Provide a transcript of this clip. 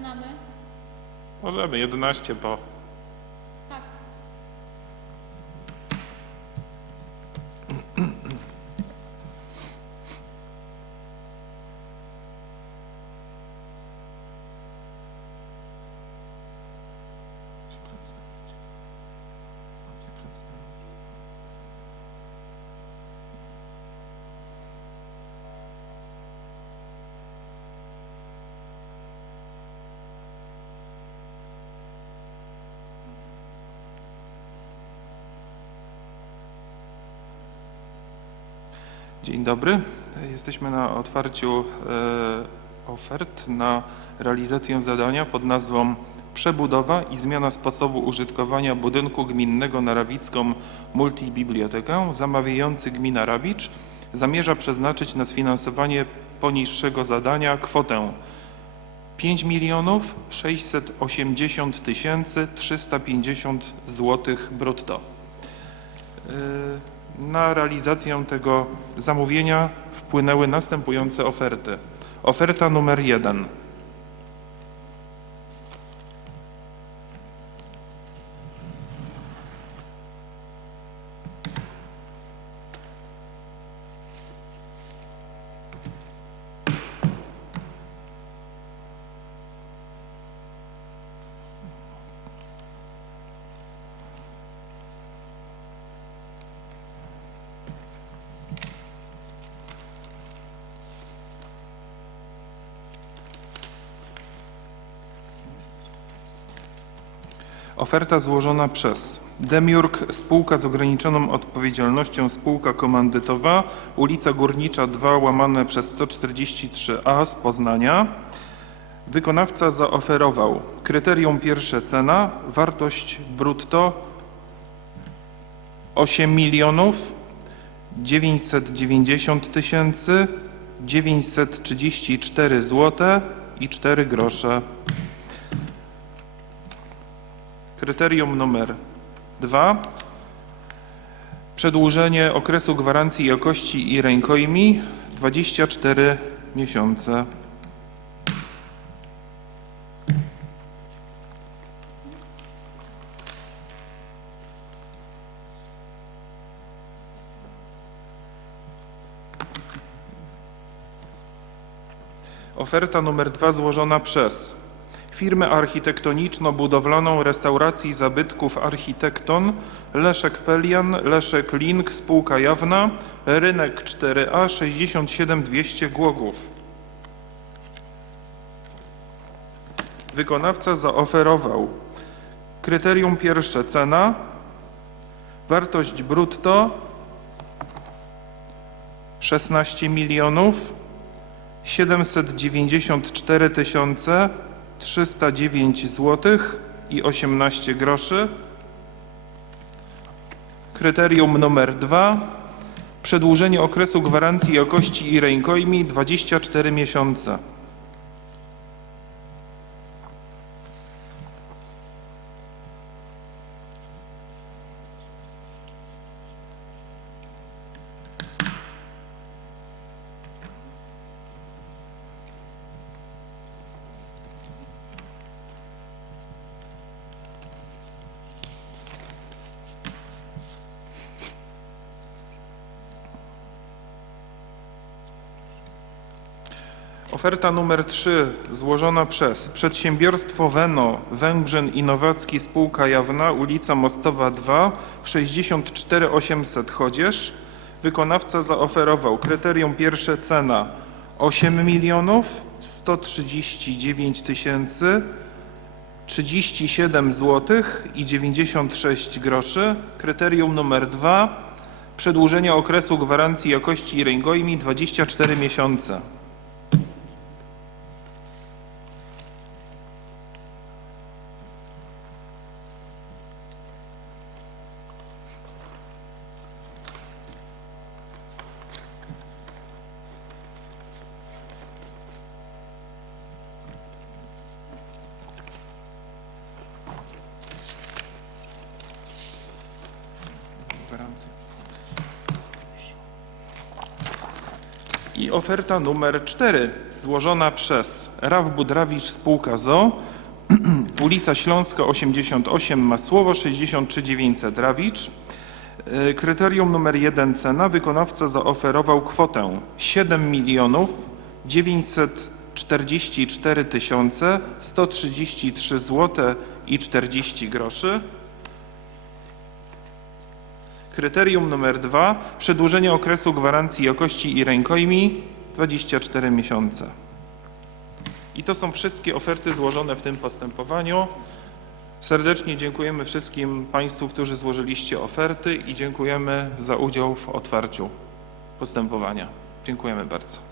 Zaczynamy. Możemy 11 po. Dzień dobry. Jesteśmy na otwarciu e, ofert na realizację zadania pod nazwą Przebudowa i zmiana sposobu użytkowania budynku gminnego na Rawicką Multibibliotekę. Zamawiający gmina Rawicz zamierza przeznaczyć na sfinansowanie poniższego zadania kwotę 5 milionów 680 tysięcy 350 zł brutto. Na realizację tego zamówienia wpłynęły następujące oferty. Oferta numer jeden. Oferta złożona przez Demiurg, spółka z ograniczoną odpowiedzialnością, spółka komandytowa, ulica Górnicza 2 łamane przez 143a z Poznania. Wykonawca zaoferował kryterium pierwsze cena, wartość brutto 8 milionów 990 tysięcy 934 zł i 4 grosze. Kryterium numer dwa. Przedłużenie okresu gwarancji jakości i rękojmi 24 miesiące. Oferta numer dwa złożona przez firmę architektoniczno-budowlaną restauracji zabytków Architekton, Leszek Pelian, Leszek Link, spółka jawna, rynek 4A 67200 Głogów. Wykonawca zaoferował kryterium pierwsze cena, wartość brutto 16 milionów 794 tysiące 309 zł i 18 groszy. Kryterium numer 2. Przedłużenie okresu gwarancji jakości i rękojmi 24 miesiące. Oferta numer 3 złożona przez Przedsiębiorstwo Weno Węgrzyn Innowacki Spółka Jawna ulica Mostowa 2 64 800 Chodzież. Wykonawca zaoferował kryterium pierwsze cena 8 milionów 139 tysięcy 37 zł i 96 groszy. Kryterium numer 2 przedłużenie okresu gwarancji jakości i rękojmi 24 miesiące. I oferta numer 4, złożona przez RAW Budrawicz Spółka ZO, ulica Śląska 88, Masłowo 63 900 Rawicz. Y, Kryterium numer 1 cena. Wykonawca zaoferował kwotę 7 milionów 944 tysiące 133 zł i 40 groszy. Kryterium numer 2. Przedłużenie okresu gwarancji jakości i rękojmi 24 miesiące. I to są wszystkie oferty złożone w tym postępowaniu. Serdecznie dziękujemy wszystkim Państwu, którzy złożyliście oferty i dziękujemy za udział w otwarciu postępowania. Dziękujemy bardzo.